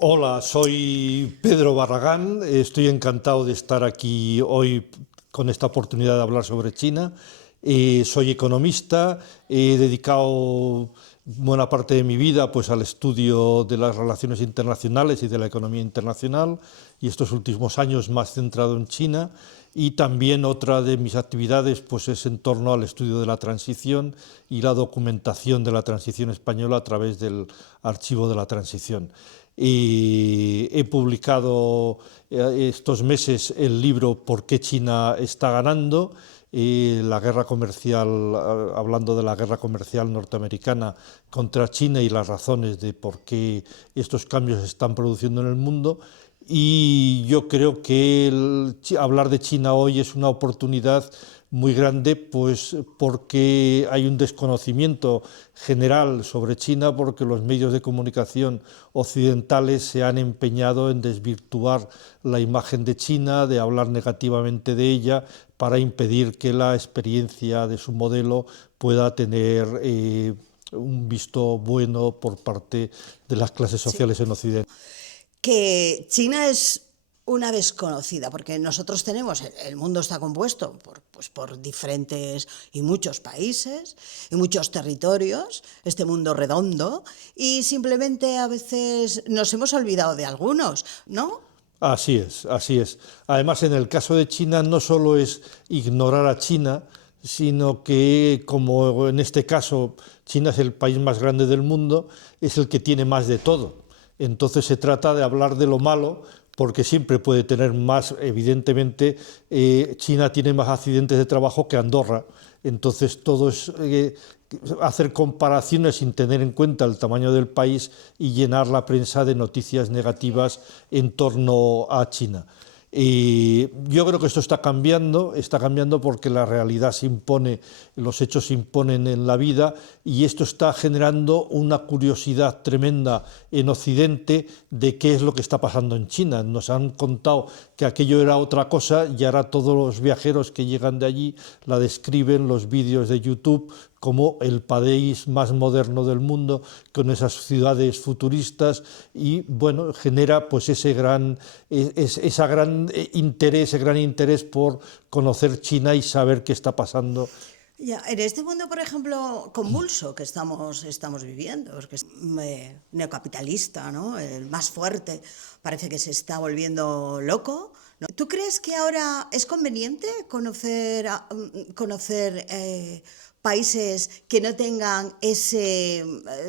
Hola, soy Pedro Barragán. Estoy encantado de estar aquí hoy con esta oportunidad de hablar sobre China. Soy economista, he dedicado buena parte de mi vida pues, al estudio de las relaciones internacionales y de la economía internacional, y estos últimos años más centrado en China. Y también otra de mis actividades pues, es en torno al estudio de la transición y la documentación de la transición española a través del Archivo de la Transición. Y he publicado estos meses el libro ¿Por qué China está ganando? La guerra comercial, hablando de la guerra comercial norteamericana contra China y las razones de por qué estos cambios se están produciendo en el mundo. Y yo creo que hablar de China hoy es una oportunidad muy grande, pues porque hay un desconocimiento general sobre China, porque los medios de comunicación occidentales se han empeñado en desvirtuar la imagen de China, de hablar negativamente de ella, para impedir que la experiencia de su modelo pueda tener un visto bueno por parte de las clases Sí, sociales en Occidente. que China es una desconocida, porque nosotros tenemos, el mundo está compuesto por diferentes y muchos países y muchos territorios, este mundo redondo, y simplemente a veces nos hemos olvidado de algunos, ¿no? Así es, así es. Además, en el caso de China no solo es ignorar a China, sino que, como en este caso China es el país más grande del mundo, es el que tiene más de todo. Entonces se trata de hablar de lo malo, porque siempre puede tener más, evidentemente, China tiene más accidentes de trabajo que Andorra. Entonces todo es hacer comparaciones sin tener en cuenta el tamaño del país y llenar la prensa de noticias negativas en torno a China. Yo creo que esto está cambiando porque la realidad se impone, los hechos se imponen en la vida, y esto está generando una curiosidad tremenda en Occidente de qué es lo que está pasando en China. Nos han contado que aquello era otra cosa y ahora todos los viajeros que llegan de allí la describen, los vídeos de YouTube, como el país más moderno del mundo, con esas ciudades futuristas, y bueno, genera pues esa ese gran interés por conocer China y saber qué está pasando. Ya, en este mundo, por ejemplo, convulso que estamos viviendo, que es neocapitalista, ¿no? El más fuerte, parece que se está volviendo loco, ¿no? ¿Tú crees que ahora es conveniente conocer países que no tengan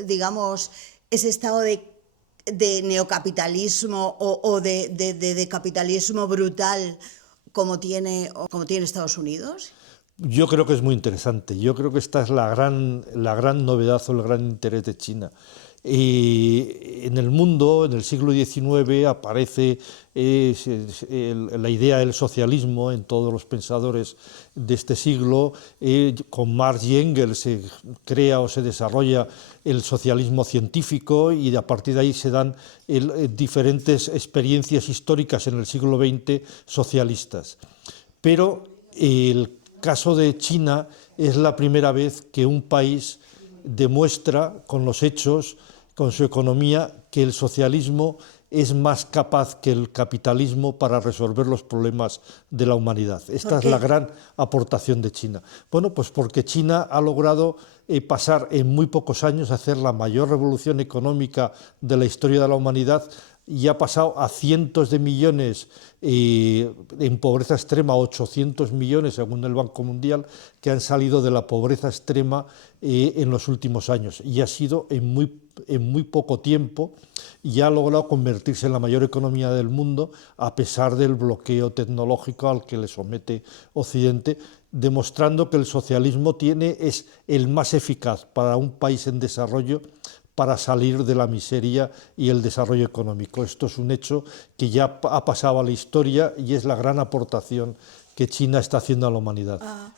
digamos, ese estado de neocapitalismo o de capitalismo brutal como tiene Estados Unidos? Yo creo que es muy interesante. Yo creo que esta es la gran novedad o el gran interés de China. En el mundo, en el siglo XIX, aparece la idea del socialismo en todos los pensadores de este siglo. Con Marx y Engels se crea o se desarrolla el socialismo científico, y a partir de ahí se dan diferentes experiencias históricas en el siglo XX socialistas. Pero el caso de China es la primera vez que un país demuestra con los hechos, con su economía, que el socialismo es más capaz que el capitalismo para resolver los problemas de la humanidad. ¿Por Esta es la qué? gran aportación de China. Bueno, pues porque China ha logrado pasar en muy pocos años a hacer la mayor revolución económica de la historia de la humanidad, y ha pasado a cientos de millones en pobreza extrema, 800 millones según el Banco Mundial, que han salido de la pobreza extrema en los últimos años. Y ha sido en muy poco tiempo, y ha logrado convertirse en la mayor economía del mundo, a pesar del bloqueo tecnológico al que le somete Occidente, demostrando que el socialismo es el más eficaz para un país en desarrollo para salir de la miseria y el desarrollo económico. Esto es un hecho que ya ha pasado a la historia y es la gran aportación que China está haciendo a la humanidad. Ah,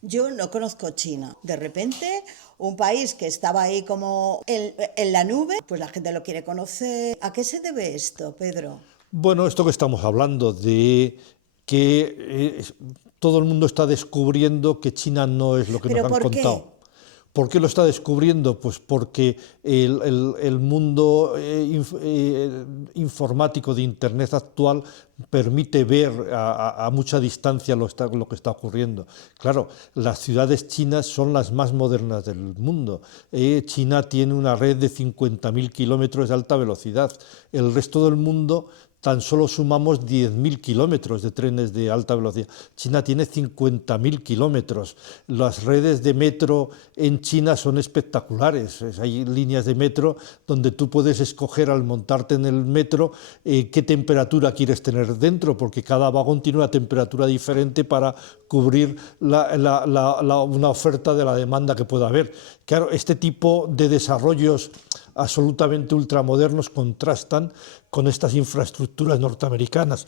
yo no conozco China. De repente, un país que estaba ahí como en la nube, pues la gente lo quiere conocer. ¿A qué se debe esto, Pedro? Bueno, esto que estamos hablando de que todo el mundo está descubriendo que China no es lo que nos ¿Pero han por qué? contado. ¿Por qué lo está descubriendo? Pues porque el mundo informático de Internet actual permite ver a mucha distancia lo que está ocurriendo. Claro, las ciudades chinas son las más modernas del mundo. China tiene una red de 50.000 kilómetros de alta velocidad. El resto del mundo tan solo sumamos 10.000 kilómetros de trenes de alta velocidad. China tiene 50.000 kilómetros. Las redes de metro en China son espectaculares. Hay líneas de metro donde tú puedes escoger al montarte en el metro qué temperatura quieres tener dentro, porque cada vagón tiene una temperatura diferente para cubrir una oferta de la demanda que pueda haber. Claro, este tipo de desarrollos absolutamente ultramodernos contrastan con estas infraestructuras norteamericanas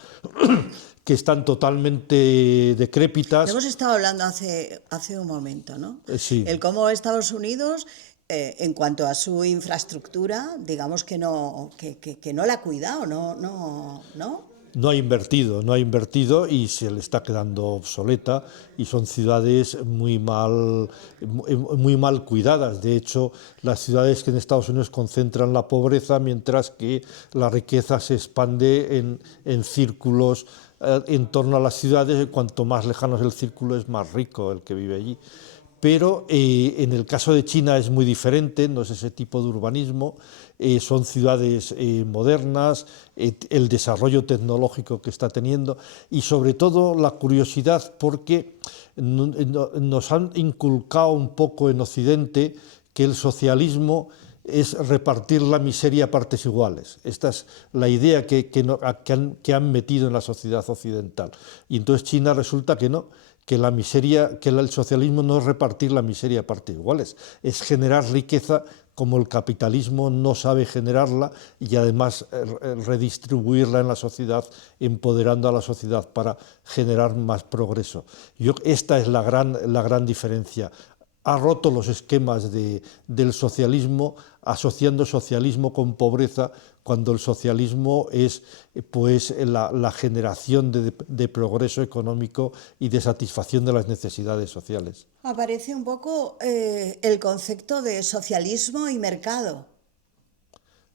que están totalmente decrépitas. Hemos estado hablando hace un momento, ¿no? Sí. El cómo Estados Unidos, en cuanto a su infraestructura, digamos que no la ha cuidado, ¿no? No ha invertido y se le está quedando obsoleta, y son ciudades muy mal cuidadas. De hecho, las ciudades que en Estados Unidos concentran la pobreza, mientras que la riqueza se expande en círculos en torno a las ciudades, y cuanto más lejano es el círculo es más rico el que vive allí. Pero en el caso de China es muy diferente, no es ese tipo de urbanismo, son ciudades modernas, el desarrollo tecnológico que está teniendo y sobre todo la curiosidad, porque nos han inculcado un poco en Occidente que el socialismo es repartir la miseria a partes iguales. Esta es la idea que han metido en la sociedad occidental. Y entonces China resulta que no, que la miseria, que el socialismo no es repartir la miseria a partes iguales, es generar riqueza como el capitalismo no sabe generarla, y además redistribuirla en la sociedad, empoderando a la sociedad para generar más progreso. Esta es la gran diferencia. Ha roto los esquemas del socialismo, asociando socialismo con pobreza, cuando el socialismo es pues la generación de progreso económico y de satisfacción de las necesidades sociales. Aparece un poco el concepto de socialismo y mercado.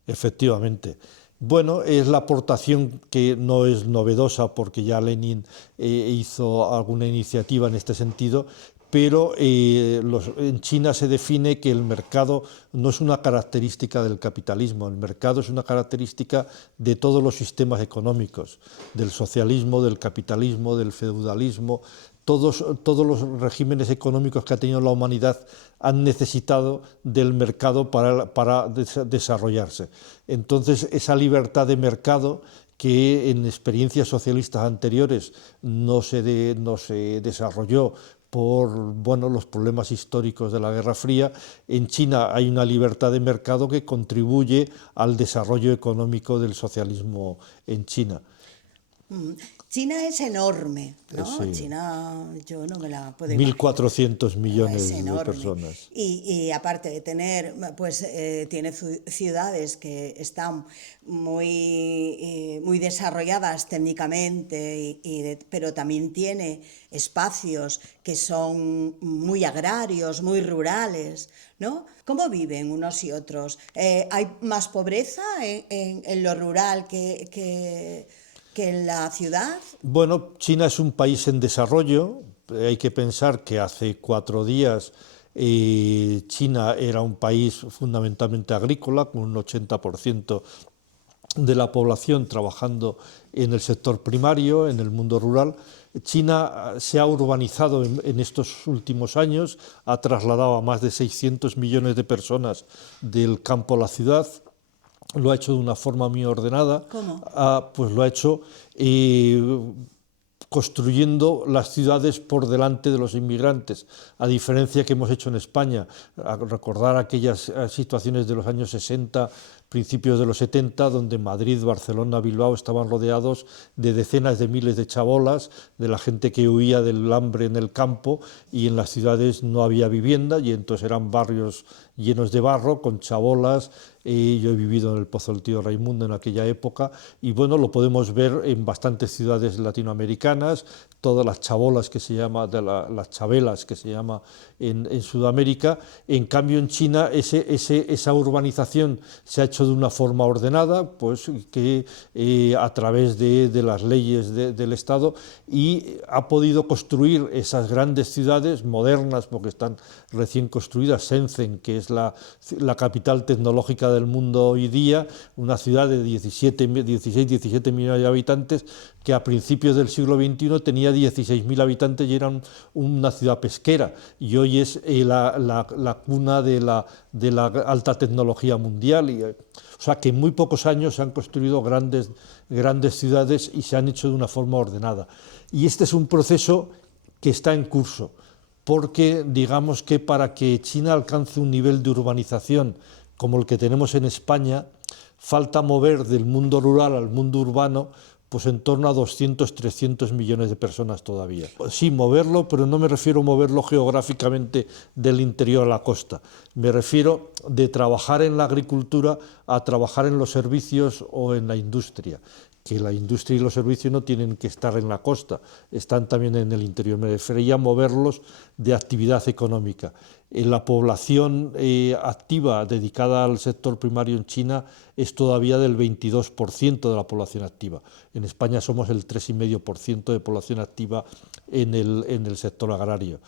Efectivamente. Bueno, es la aportación que no es novedosa, porque ya Lenin hizo alguna iniciativa en este sentido, pero en China se define que el mercado no es una característica del capitalismo, el mercado es una característica de todos los sistemas económicos, del socialismo, del capitalismo, del feudalismo. Todos los regímenes económicos que ha tenido la humanidad han necesitado del mercado para desarrollarse. Entonces, esa libertad de mercado, que en experiencias socialistas anteriores no se desarrolló por los problemas históricos de la Guerra Fría, en China hay una libertad de mercado que contribuye al desarrollo económico del socialismo en China. China es enorme, ¿no? Sí. China, yo no me la puedo imaginar. 1.400 millones de personas. Y aparte de tener, pues tiene ciudades que están muy desarrolladas técnicamente, pero también tiene espacios que son muy agrarios, muy rurales, ¿no? ¿Cómo viven unos y otros? ¿Hay más pobreza en lo rural que en la ciudad? Bueno, China es un país en desarrollo. Hay que pensar que hace 4 días China era un país fundamentalmente agrícola, con un 80% de la población trabajando en el sector primario, en el mundo rural. China se ha urbanizado en estos últimos años, ha trasladado a más de 600 millones de personas del campo a la ciudad. Lo ha hecho de una forma muy ordenada. ¿Cómo? Pues lo ha hecho construyendo las ciudades por delante de los inmigrantes, a diferencia que hemos hecho en España. A recordar aquellas situaciones de los años 60, principios de los 70, donde Madrid, Barcelona, Bilbao estaban rodeados de decenas de miles de chabolas, de la gente que huía del hambre en el campo, y en las ciudades no había vivienda, y entonces eran barrios llenos de barro, con chabolas. Yo he vivido en el Pozo del Tío Raimundo en aquella época, y bueno, lo podemos ver en bastantes ciudades latinoamericanas, todas las chabolas que se llama, las chabelas que se llama en Sudamérica. En cambio, en China esa urbanización se ha hecho de una forma ordenada, pues que a través de las leyes del Estado, y ha podido construir esas grandes ciudades modernas, porque están recién construidas. Shenzhen, que es la capital tecnológica del mundo hoy día, una ciudad de 16-17 millones de habitantes, que a principios del siglo XXI tenía 16.000 habitantes y era una ciudad pesquera, y hoy es la cuna de la alta tecnología mundial. O sea que en muy pocos años se han construido grandes ciudades y se han hecho de una forma ordenada. Y este es un proceso que está en curso, porque digamos que para que China alcance un nivel de urbanización como el que tenemos en España, falta mover del mundo rural al mundo urbano pues en torno a 200-300 millones de personas todavía. Sí, moverlo, pero no me refiero a moverlo geográficamente del interior a la costa. Me refiero de trabajar en la agricultura a trabajar en los servicios o en la industria, que la industria y los servicios no tienen que estar en la costa, están también en el interior. Me refería a moverlos de actividad económica. La población activa dedicada al sector primario en China es todavía del 22% de la población activa. En España somos el 3,5% de población activa en el sector agrario.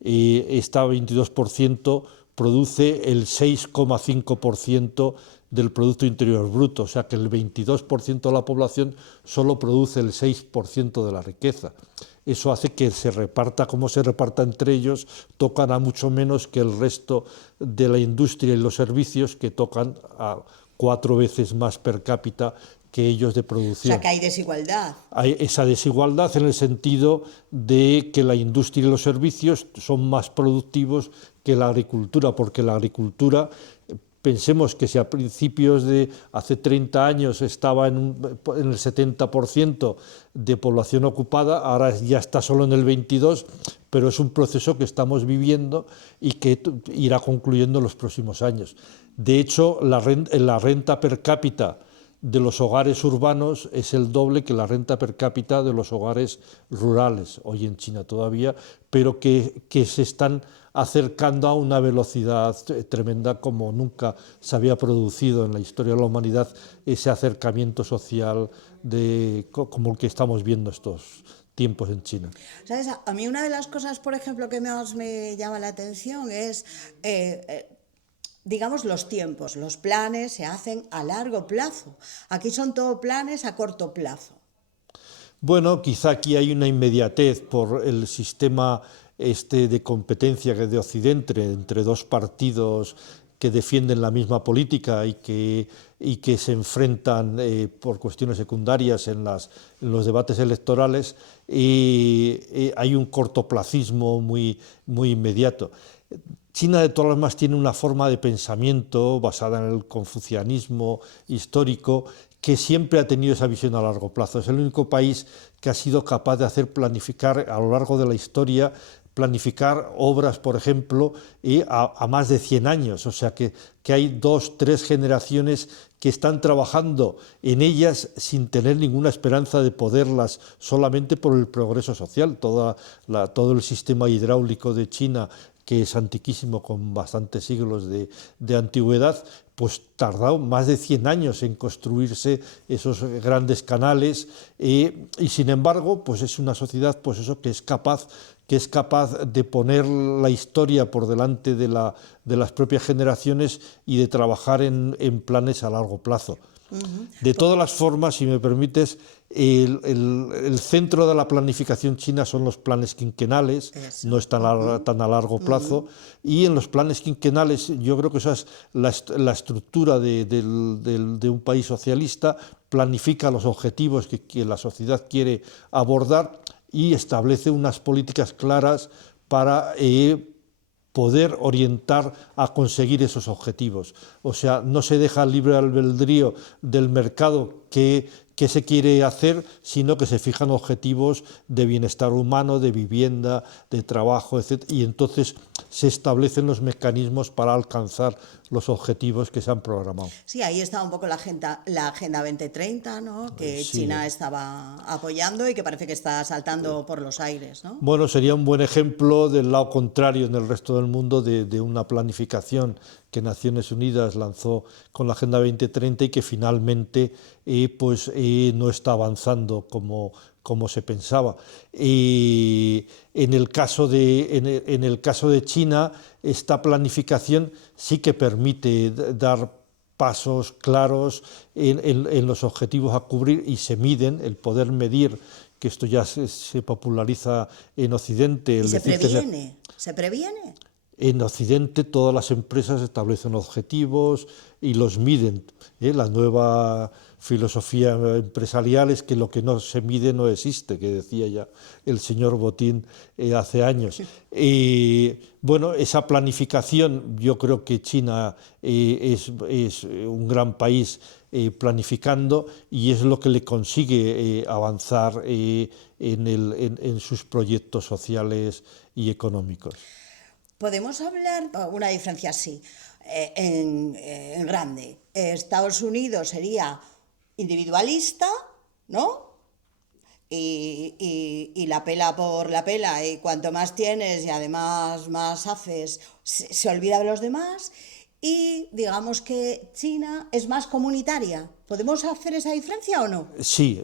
Este 22% produce el 6,5% del Producto Interior Bruto, o sea que el 22% de la población solo produce el 6% de la riqueza. Eso hace que se reparta como se reparta entre ellos, tocan a mucho menos que el resto de la industria y los servicios, que tocan a 4 veces más per cápita que ellos de producción. O sea que hay desigualdad. Hay esa desigualdad en el sentido de que la industria y los servicios son más productivos que la agricultura, porque la agricultura, pensemos que si a principios de hace 30 años estaba en el 70% de población ocupada, ahora ya está solo en el 22%, pero es un proceso que estamos viviendo y que irá concluyendo en los próximos años. De hecho, la renta per cápita de los hogares urbanos es el doble que la renta per cápita de los hogares rurales, hoy en China todavía, pero que se están acercando a una velocidad tremenda, como nunca se había producido en la historia de la humanidad, ese acercamiento social como el que estamos viendo estos tiempos en China. ¿Sabes? A mí una de las cosas, por ejemplo, que más me llama la atención es, digamos, los tiempos. Los planes se hacen a largo plazo. Aquí son todo planes a corto plazo. Bueno, quizá aquí hay una inmediatez por el sistema de competencia de Occidente entre dos partidos que defienden la misma política y que se enfrentan por cuestiones secundarias en los debates electorales, y hay un cortoplacismo muy inmediato. China, de todas formas, tiene una forma de pensamiento basada en el confucianismo histórico, que siempre ha tenido esa visión a largo plazo. Es el único país que ha sido capaz de hacer planificar a lo largo de la historia, planificar obras, por ejemplo, a más de 100 años, o sea que hay 2, 3 generaciones que están trabajando en ellas sin tener ninguna esperanza de poderlas, solamente por el progreso social. Todo el sistema hidráulico de China, que es antiquísimo, con bastantes siglos de antigüedad, pues tardó más de 100 años en construirse esos grandes canales, y sin embargo, pues es una sociedad, pues eso, que es capaz de poner la historia por delante de las propias generaciones y de trabajar en planes a largo plazo. De todas las formas, si me permites, el centro de la planificación china son los planes quinquenales, no es tan a largo plazo, y en los planes quinquenales yo creo que esa es la estructura de un país socialista. Planifica los objetivos que la sociedad quiere abordar y establece unas políticas claras para poder orientar a conseguir esos objetivos. O sea, no se deja el libre albedrío del mercado que se quiere hacer, sino que se fijan objetivos de bienestar humano, de vivienda, de trabajo, etc. Y entonces se establecen los mecanismos para alcanzar los objetivos que se han programado. Sí, ahí está un poco la Agenda 2030, ¿no? Que sí. China estaba apoyando y que parece que está saltando por los aires, ¿no? Bueno, sería un buen ejemplo del lado contrario en el resto del mundo de una planificación que Naciones Unidas lanzó con la Agenda 2030 y que finalmente no está avanzando como se pensaba. En el caso de China, esta planificación sí que permite dar pasos claros en los objetivos a cubrir y se miden, el poder medir, que esto ya se populariza en Occidente. ¿Y se previene? ¿Se previene? En Occidente todas las empresas establecen objetivos y los miden. La nueva filosofía empresarial es que lo que no se mide no existe, que decía ya el señor Botín hace años. Bueno, esa planificación, yo creo que China es un gran país planificando y es lo que le consigue avanzar en sus proyectos sociales y económicos. Podemos hablar, una diferencia así, en grande. Estados Unidos sería individualista, ¿no? Y la pela por la pela, y cuanto más tienes y además más haces, se olvida de los demás. Y digamos que China es más comunitaria. ¿Podemos hacer esa diferencia o no? Sí,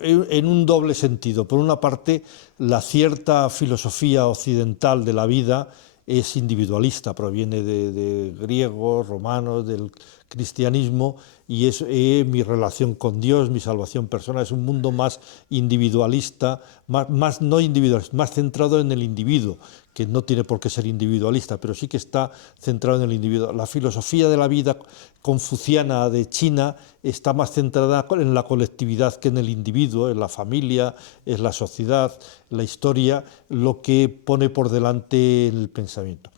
en un doble sentido. Por una parte, la cierta filosofía occidental de la vida es individualista, proviene de griegos, romanos, del cristianismo, y es mi relación con Dios, mi salvación personal. Es un mundo más individualista, más no individualista, más centrado en el individuo, que no tiene por qué ser individualista, pero sí que está centrado en el individuo. La filosofía de la vida confuciana de China está más centrada en la colectividad que en el individuo, en la familia, en la sociedad, la historia, lo que pone por delante el pensamiento.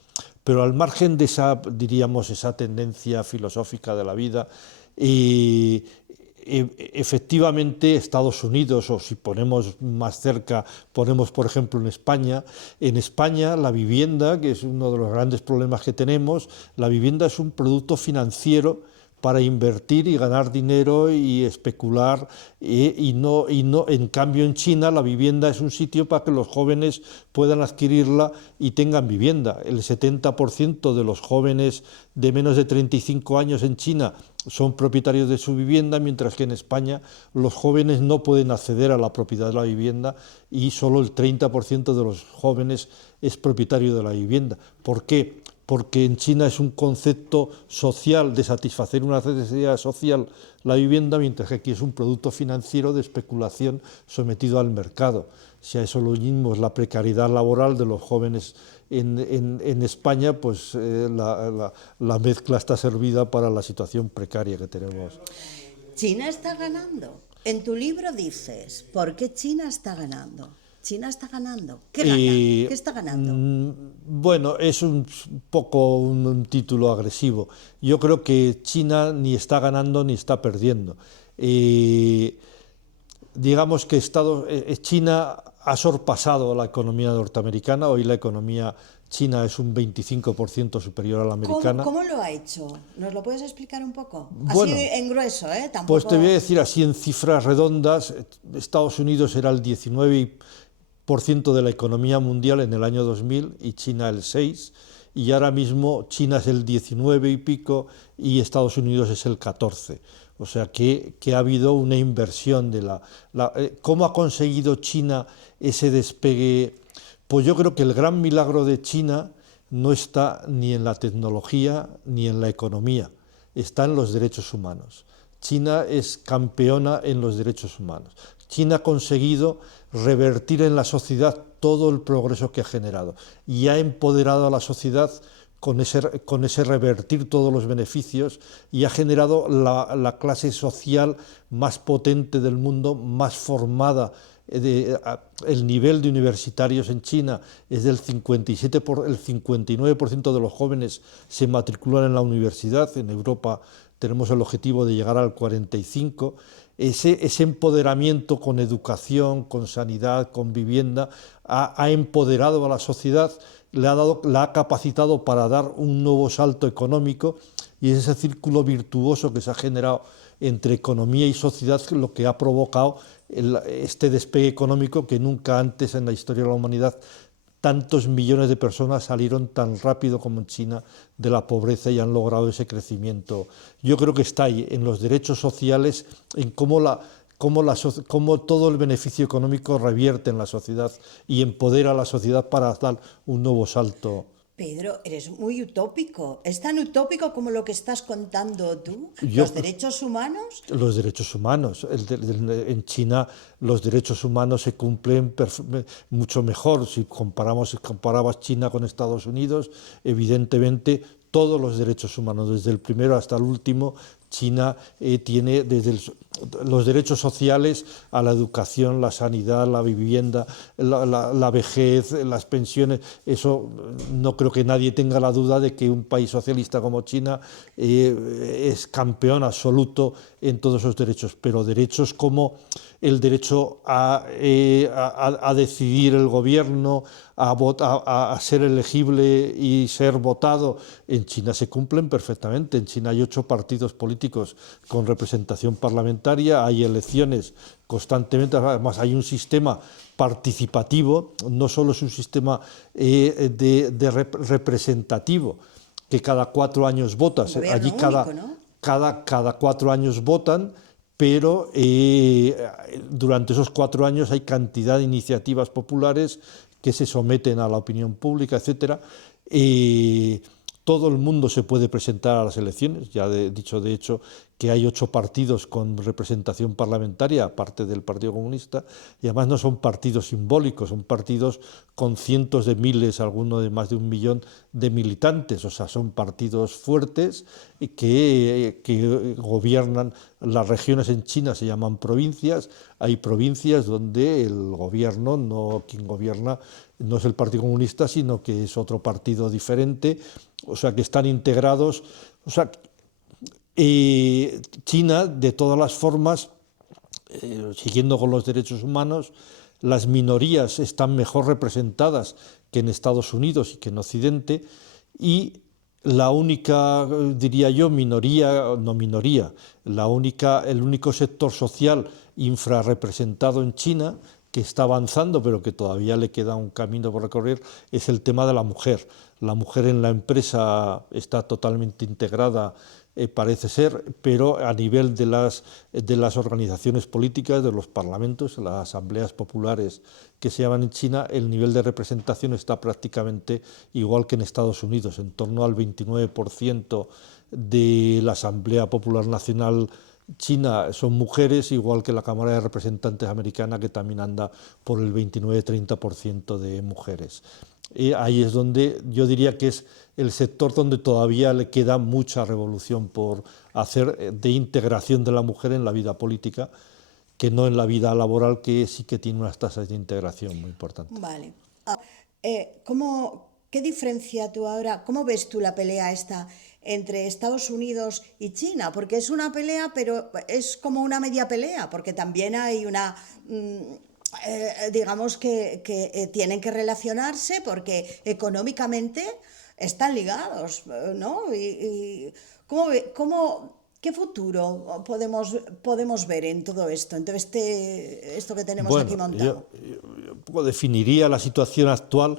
Pero al margen de esa tendencia filosófica de la vida, efectivamente Estados Unidos, o si ponemos más cerca, ponemos por ejemplo en España la vivienda, que es uno de los grandes problemas que tenemos, la vivienda es un producto financiero para invertir y ganar dinero y especular, en cambio en China la vivienda es un sitio para que los jóvenes puedan adquirirla y tengan vivienda. El 70% de los jóvenes de menos de 35 años en China son propietarios de su vivienda, mientras que en España los jóvenes no pueden acceder a la propiedad de la vivienda y solo el 30% de los jóvenes es propietario de la vivienda. ¿Por qué? Porque en China es un concepto social de satisfacer una necesidad social la vivienda, mientras que aquí es un producto financiero de especulación sometido al mercado. Si a eso lo unimos la precariedad laboral de los jóvenes en España, pues la mezcla está servida para la situación precaria que tenemos. China está ganando. En tu libro dices, ¿por qué China está ganando? China está ganando. ¿Qué gana? ¿Qué está ganando? Bueno, es un poco un título agresivo. Yo creo que China ni está ganando ni está perdiendo. Digamos que China ha sorpasado a la economía norteamericana. Hoy la economía china es un 25% superior a la americana. ¿Cómo lo ha hecho? ¿Nos lo puedes explicar un poco? Así bueno, en grueso, Tampoco... Pues te voy a decir así en cifras redondas. Estados Unidos era el 19% de la economía mundial en el año 2000 y China el 6%, y ahora mismo China es el 19 y pico y Estados Unidos es el 14%. O sea que ha habido una inversión de ¿Cómo ha conseguido China ese despegue? Pues yo creo que el gran milagro de China no está ni en la tecnología ni en la economía, está en los derechos humanos. China es campeona en los derechos humanos. China ha conseguido revertir en la sociedad todo el progreso que ha generado y ha empoderado a la sociedad con ese revertir todos los beneficios, y ha generado la clase social más potente del mundo, más formada el nivel de universitarios en China es del 57%, el 59% de los jóvenes se matriculan en la universidad. En Europa tenemos el objetivo de llegar al 45%. Ese empoderamiento con educación, con sanidad, con vivienda, ha empoderado a la sociedad, la ha capacitado para dar un nuevo salto económico, y es ese círculo virtuoso que se ha generado entre economía y sociedad lo que ha provocado este despegue económico que nunca antes en la historia de la humanidad tantos millones de personas salieron tan rápido como en China de la pobreza y han logrado ese crecimiento. Yo creo que está ahí, en los derechos sociales, en cómo todo el beneficio económico revierte en la sociedad y empodera a la sociedad para dar un nuevo salto. Pedro, eres muy utópico. ¿Es tan utópico como lo que estás contando tú? Yo, ¿Los derechos humanos? Los derechos humanos. En China los derechos humanos se cumplen mucho mejor. Si comparabas China con Estados Unidos, evidentemente todos los derechos humanos, desde el primero hasta el último, China tiene desde los derechos sociales a la educación, la sanidad, la vivienda, la vejez, las pensiones. Eso no creo que nadie tenga la duda de que un país socialista como China es campeón absoluto en todos esos derechos, pero derechos como el derecho a decidir el gobierno, a ser elegible y ser votado, en China se cumplen perfectamente. En China hay 8 partidos políticos con representación parlamentaria, hay elecciones constantemente, además hay un sistema participativo, no solo es un sistema representativo, que cada 4 años votas, allí cada 4 años votan, pero durante esos 4 años hay cantidad de iniciativas populares que se someten a la opinión pública, etcétera. Todo el mundo se puede presentar a las elecciones. Ya he dicho, de hecho, que hay 8 partidos con representación parlamentaria, aparte del Partido Comunista, y además no son partidos simbólicos, son partidos con cientos de miles, algunos de más de 1 millón de militantes, o sea, son partidos fuertes que gobiernan. Las regiones en China se llaman provincias, hay provincias donde el gobierno, quien gobierna no es el Partido Comunista, sino que es otro partido diferente, o sea, que están integrados. O sea, China, de todas las formas, siguiendo con los derechos humanos, las minorías están mejor representadas que en Estados Unidos y que en Occidente, y la única, diría yo, el único sector social infrarrepresentado en China que está avanzando, pero que todavía le queda un camino por recorrer, es el tema de la mujer. La mujer en la empresa está totalmente integrada, parece ser, pero a nivel de las organizaciones políticas, de los parlamentos, las asambleas populares que se llaman en China, el nivel de representación está prácticamente igual que en Estados Unidos, en torno al 29% de la Asamblea Popular Nacional China son mujeres, igual que la Cámara de Representantes americana, que también anda por el 29-30% de mujeres. Ahí es donde yo diría que es el sector donde todavía le queda mucha revolución por hacer de integración de la mujer en la vida política, que no en la vida laboral, que sí que tiene unas tasas de integración muy importantes. Vale. ¿Qué diferencia tú ahora, cómo ves tú la pelea esta entre Estados Unidos y China? Porque es una pelea, pero es como una media pelea, porque también hay una... digamos que tienen que relacionarse porque económicamente están ligados, ¿no? ¿Qué futuro podemos ver en todo esto, en todo esto que tenemos aquí montado? Yo un poco definiría la situación actual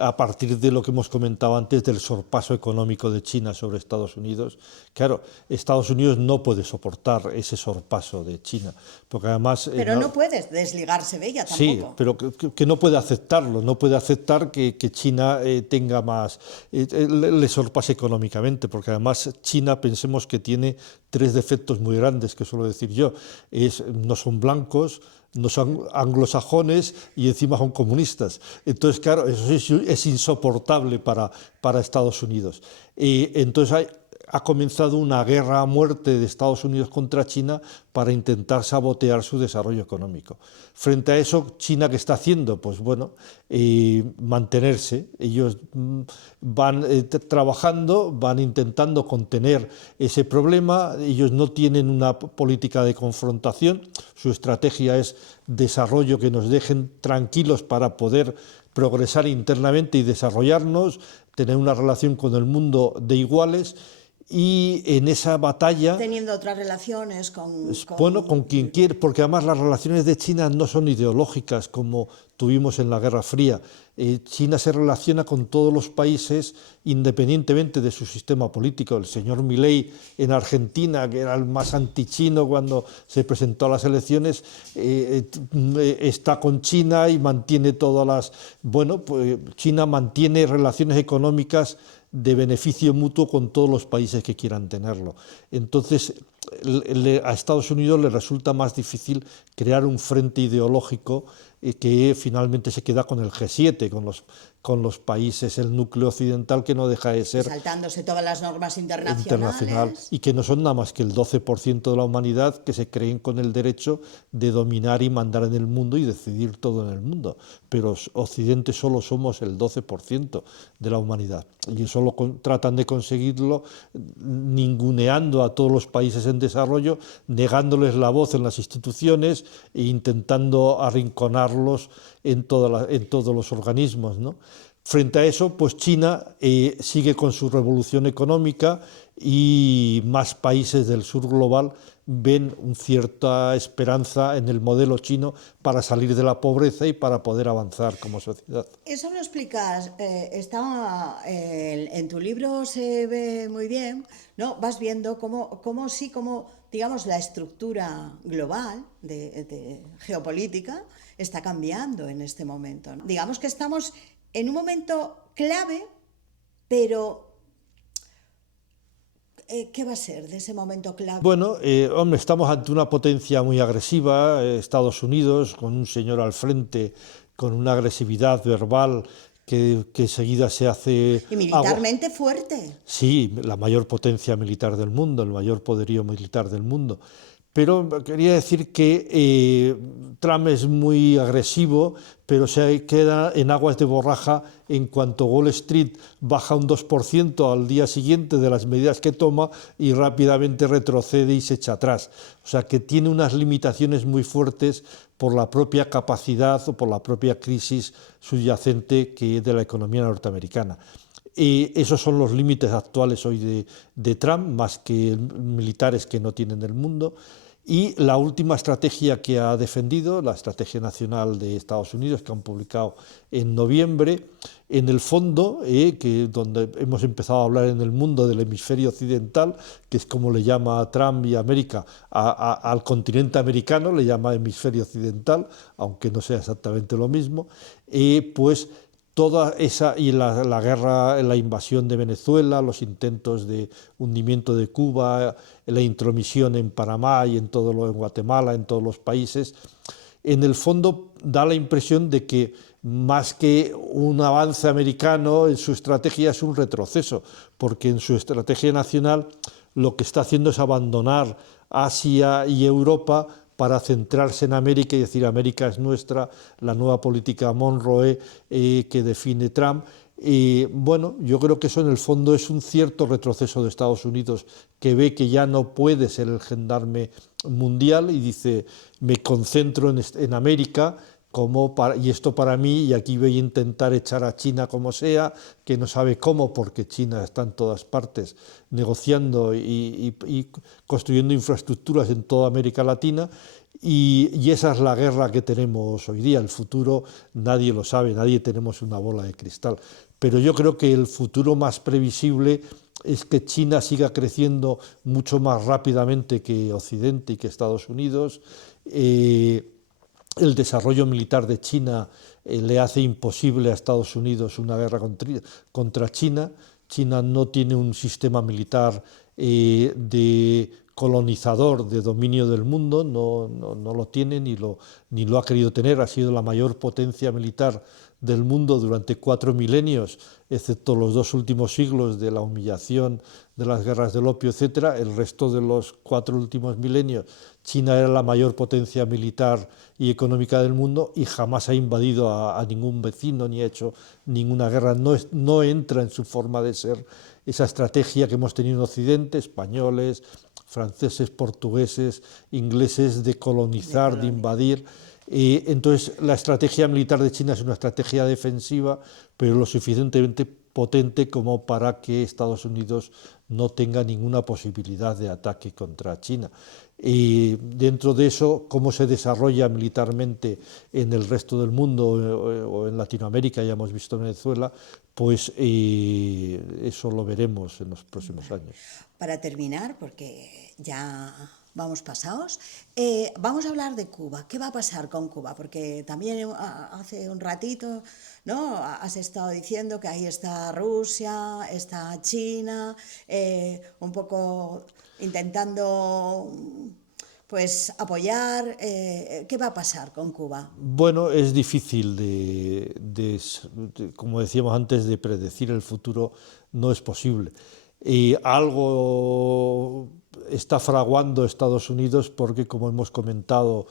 a partir de lo que hemos comentado antes del sorpaso económico de China sobre Estados Unidos. Claro, Estados Unidos no puede soportar ese sorpaso de China, porque además... Pero no puede desligarse de ella tampoco. Sí, pero que no puede aceptarlo, no puede aceptar que China tenga más, le sorpase económicamente, porque además China, pensemos que tiene 3 defectos muy grandes, que suelo decir yo, no son blancos, no son anglosajones y encima son comunistas. Entonces, claro, eso es insoportable para Estados Unidos. Entonces ha comenzado una guerra a muerte de Estados Unidos contra China para intentar sabotear su desarrollo económico. Frente a eso, ¿China qué está haciendo? Pues bueno, mantenerse. Ellos van trabajando, van intentando contener ese problema. Ellos no tienen una política de confrontación. Su estrategia es desarrollo, que nos dejen tranquilos para poder progresar internamente y desarrollarnos, tener una relación con el mundo de iguales. Y en esa batalla... Teniendo otras relaciones Bueno, con quien quiere, porque además las relaciones de China no son ideológicas como tuvimos en la Guerra Fría. China se relaciona con todos los países independientemente de su sistema político. El señor Milei en Argentina, que era el más antichino cuando se presentó a las elecciones, está con China y mantiene todas las... Bueno, pues China mantiene relaciones económicas de beneficio mutuo con todos los países que quieran tenerlo. Entonces, a Estados Unidos le resulta más difícil crear un frente ideológico que finalmente se queda con el G7, con los países, el núcleo occidental, que no deja de ser... saltándose todas las normas internacionales. Y que no son nada más que el 12% de la humanidad, que se creen con el derecho de dominar y mandar en el mundo y decidir todo en el mundo. Pero Occidente solo somos el 12% de la humanidad. Y solo tratan de conseguirlo ninguneando a todos los países en desarrollo, negándoles la voz en las instituciones e intentando arrinconarlos en todos los organismos, ¿no? Frente a eso, pues China sigue con su revolución económica y más países del sur global ven una cierta esperanza en el modelo chino para salir de la pobreza y para poder avanzar como sociedad. Eso lo explicas, en tu libro se ve muy bien, ¿no? Vas viendo cómo digamos, la estructura global de geopolítica está cambiando en este momento, ¿no? Digamos que estamos en un momento clave, pero ¿qué va a ser de ese momento clave? Bueno, hombre, estamos ante una potencia muy agresiva, Estados Unidos, con un señor al frente, con una agresividad verbal que enseguida se hace... Y militarmente fuerte. Sí, la mayor potencia militar del mundo, el mayor poderío militar del mundo. Pero quería decir que Trump es muy agresivo, pero se queda en aguas de borraja en cuanto Wall Street baja un 2% al día siguiente de las medidas que toma y rápidamente retrocede y se echa atrás. O sea que tiene unas limitaciones muy fuertes por la propia capacidad o por la propia crisis subyacente que de la economía norteamericana. Esos son los límites actuales hoy de Trump, más que militares que no tienen el mundo. Y la última estrategia que ha defendido, la Estrategia Nacional de Estados Unidos, que han publicado en noviembre, en el fondo, donde hemos empezado a hablar en el mundo del hemisferio occidental, que es como le llama a Trump y América, al continente americano le llama hemisferio occidental, aunque no sea exactamente lo mismo, pues toda esa y la guerra, la invasión de Venezuela, los intentos de hundimiento de Cuba, la intromisión en Panamá y en Guatemala, en todos los países, en el fondo da la impresión de que más que un avance americano en su estrategia es un retroceso, porque en su estrategia nacional lo que está haciendo es abandonar Asia y Europa para centrarse en América y decir América es nuestra, la nueva política Monroe que define Trump. Bueno, yo creo que eso en el fondo es un cierto retroceso de Estados Unidos, que ve que ya no puede ser el gendarme mundial y dice, me concentro en América, y esto para mí, y aquí voy a intentar echar a China como sea, que no sabe cómo, porque China está en todas partes negociando y construyendo infraestructuras en toda América Latina, y esa es la guerra que tenemos hoy día. El futuro nadie lo sabe, nadie tenemos una bola de cristal, pero yo creo que el futuro más previsible es que China siga creciendo mucho más rápidamente que Occidente y que Estados Unidos. El desarrollo militar de China le hace imposible a Estados Unidos una guerra contra China. China no tiene un sistema militar colonizador de dominio del mundo, no lo tiene ni lo ha querido tener, ha sido la mayor potencia militar del mundo durante 4 milenios, excepto los 2 últimos siglos de la humillación de las guerras del opio, etc. El resto de los 4 últimos milenios, China era la mayor potencia militar y económica del mundo y jamás ha invadido a ningún vecino ni ha hecho ninguna guerra. No entra en su forma de ser esa estrategia que hemos tenido en Occidente, españoles, franceses, portugueses, ingleses, de colonizar, de invadir. Entonces, la estrategia militar de China es una estrategia defensiva, pero lo suficientemente potente como para que Estados Unidos no tenga ninguna posibilidad de ataque contra China. Y dentro de eso, cómo se desarrolla militarmente en el resto del mundo o en Latinoamérica, ya hemos visto Venezuela, pues eso lo veremos en los próximos años. Para terminar, porque ya vamos pasados, vamos a hablar de Cuba. ¿Qué va a pasar con Cuba? Porque también hace un ratito, ¿no?, has estado diciendo que ahí está Rusia, está China, un poco intentando pues apoyar. ¿Qué va a pasar con Cuba? Bueno, es difícil como decíamos antes, de predecir el futuro, no es posible. Algo está fraguando Estados Unidos porque, como hemos comentado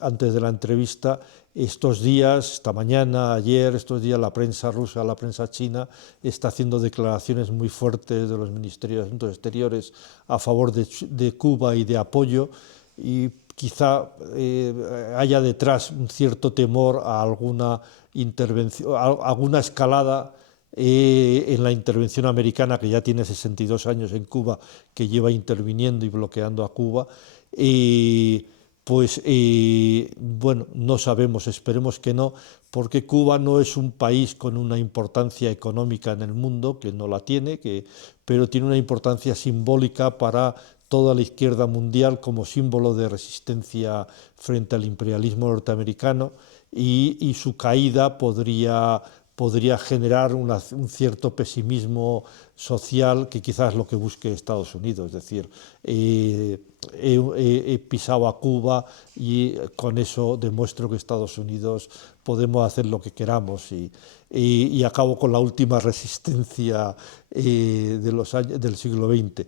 antes de la entrevista, estos días, esta mañana, ayer, estos días, la prensa rusa, la prensa china está haciendo declaraciones muy fuertes de los ministerios de Asuntos Exteriores a favor de Cuba y de apoyo, y quizá haya detrás un cierto temor a alguna intervención, a alguna escalada en la intervención americana, que ya tiene 62 años en Cuba, que lleva interviniendo y bloqueando a Cuba. Pues bueno, no sabemos, esperemos que no, porque Cuba no es un país con una importancia económica en el mundo, que no la tiene, pero tiene una importancia simbólica para toda la izquierda mundial como símbolo de resistencia frente al imperialismo norteamericano, y su caída podría generar un cierto pesimismo social, que quizás es lo que busque Estados Unidos. Es decir, he pisado a Cuba y con eso demuestro que Estados Unidos podemos hacer lo que queramos, y acabo con la última resistencia del siglo XX.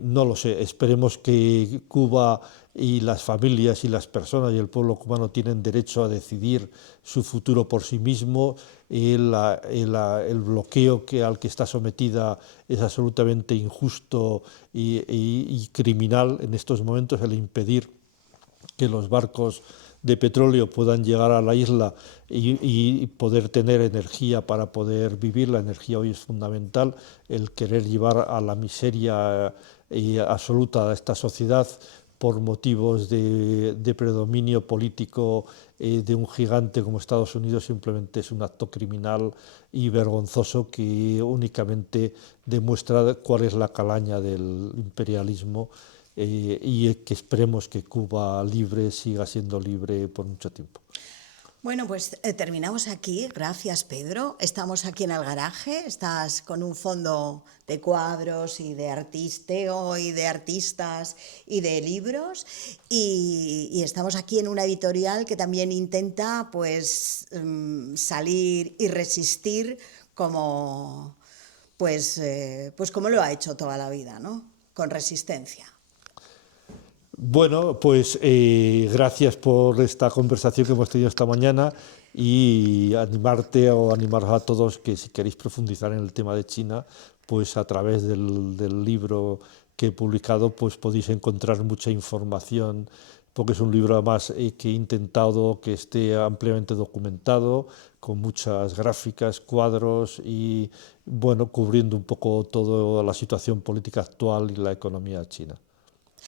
No lo sé, esperemos que Cuba y las familias y las personas y el pueblo cubano tienen derecho a decidir su futuro por sí mismo. El bloqueo al que está sometida es absolutamente injusto y criminal en estos momentos. El impedir que los barcos de petróleo puedan llegar a la isla y poder tener energía para poder vivir. La energía hoy es fundamental. El querer llevar a la miseria absoluta a esta sociedad por motivos de predominio político de un gigante como Estados Unidos simplemente es un acto criminal y vergonzoso, que únicamente demuestra cuál es la calaña del imperialismo, y que esperemos que Cuba libre siga siendo libre por mucho tiempo. Bueno, pues terminamos aquí. Gracias, Pedro. Estamos aquí en el garaje. Estás con un fondo de cuadros y de artisteo y de artistas y de libros. Y estamos aquí en una editorial que también intenta pues salir y resistir como como lo ha hecho toda la vida, ¿no? Con resistencia. Bueno, pues gracias por esta conversación que hemos tenido esta mañana, y animaros a todos que si queréis profundizar en el tema de China, pues a través del libro que he publicado, pues podéis encontrar mucha información, porque es un libro además que he intentado que esté ampliamente documentado, con muchas gráficas, cuadros y bueno, cubriendo un poco toda la situación política actual y la economía china.